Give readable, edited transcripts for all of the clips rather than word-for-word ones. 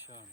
Action.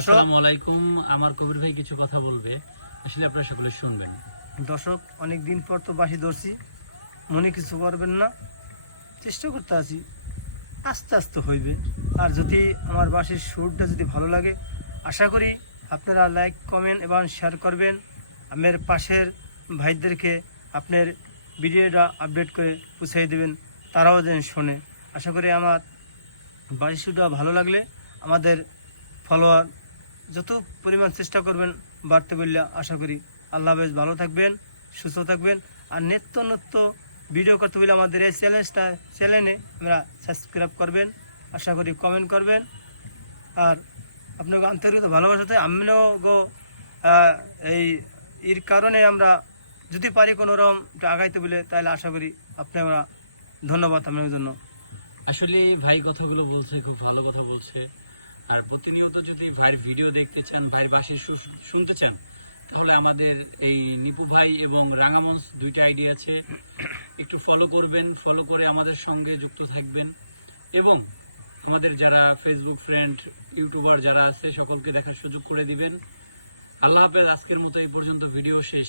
আসসালামু আলাইকুম। আমার কবির ভাই কিছু কথা বলবে, আসলে আপনারা সকলে শুনবেন। দর্শক, অনেক দিন পর তো বাঁশি ধরছি, মনে কিছু করবেন না, চেষ্টা করতে আছি, আস্তে আস্তে হইবে। আর যদি আমার বাঁশির সুরটা যদি ভালো লাগে, আশা করি আপনারা লাইক, কমেন্ট এবং শেয়ার করবেন। আমার পাশের ভাইদেরকে আপনার ভিডিওটা আপডেট করে পৌঁছাই দেবেন, তারাও যেন শোনে। আশা করি আমার বাঁশি সুরটা ভালো লাগলে আমাদের ফলোয়ার যত পরিমাণ চেষ্টা করবেন বাড়তে বললে আশা করি। আল্লাহ হাফেজ, ভালো থাকবেন, সুস্থ থাকবেন। আর নিত্য ভিডিও করতে বলে আমাদের এই চ্যানেলে আমরা সাবস্ক্রাইব করবেন, আশা করি কমেন্ট করবেন। আর আপনাকে আন্তরিক ভালোবাসাতে আমিও এই এর কারণে আমরা যদি পারি কোনো রকম আগাইতে বলে, তাহলে আশা করি আপনারা ধন্যবাদ আপনার জন্য। আসলে ভাই কথাগুলো বলছে, খুব ভালো কথা বলছে। আর প্রতিনিয়ত যদি ভাইয়ের ভিডিও দেখতে চান, ভাইয়ের বাঁশির সুর শুনতে চান, তাহলে আমাদের এই নিপু ভাই এবং রাঙামঞ্চ দুইটা আইডি আছে, একটু ফলো করবেন। ফলো করে আমাদের সঙ্গে যুক্ত থাকবেন এবং আমাদের যারা ফেসবুক ফ্রেন্ড, ইউটিউবার যারা আছে সকলকে দেখার সুযোগ করে দিবেন। আল্লাহ হাফেজ। আজকের মতো এই পর্যন্ত, ভিডিও শেষ।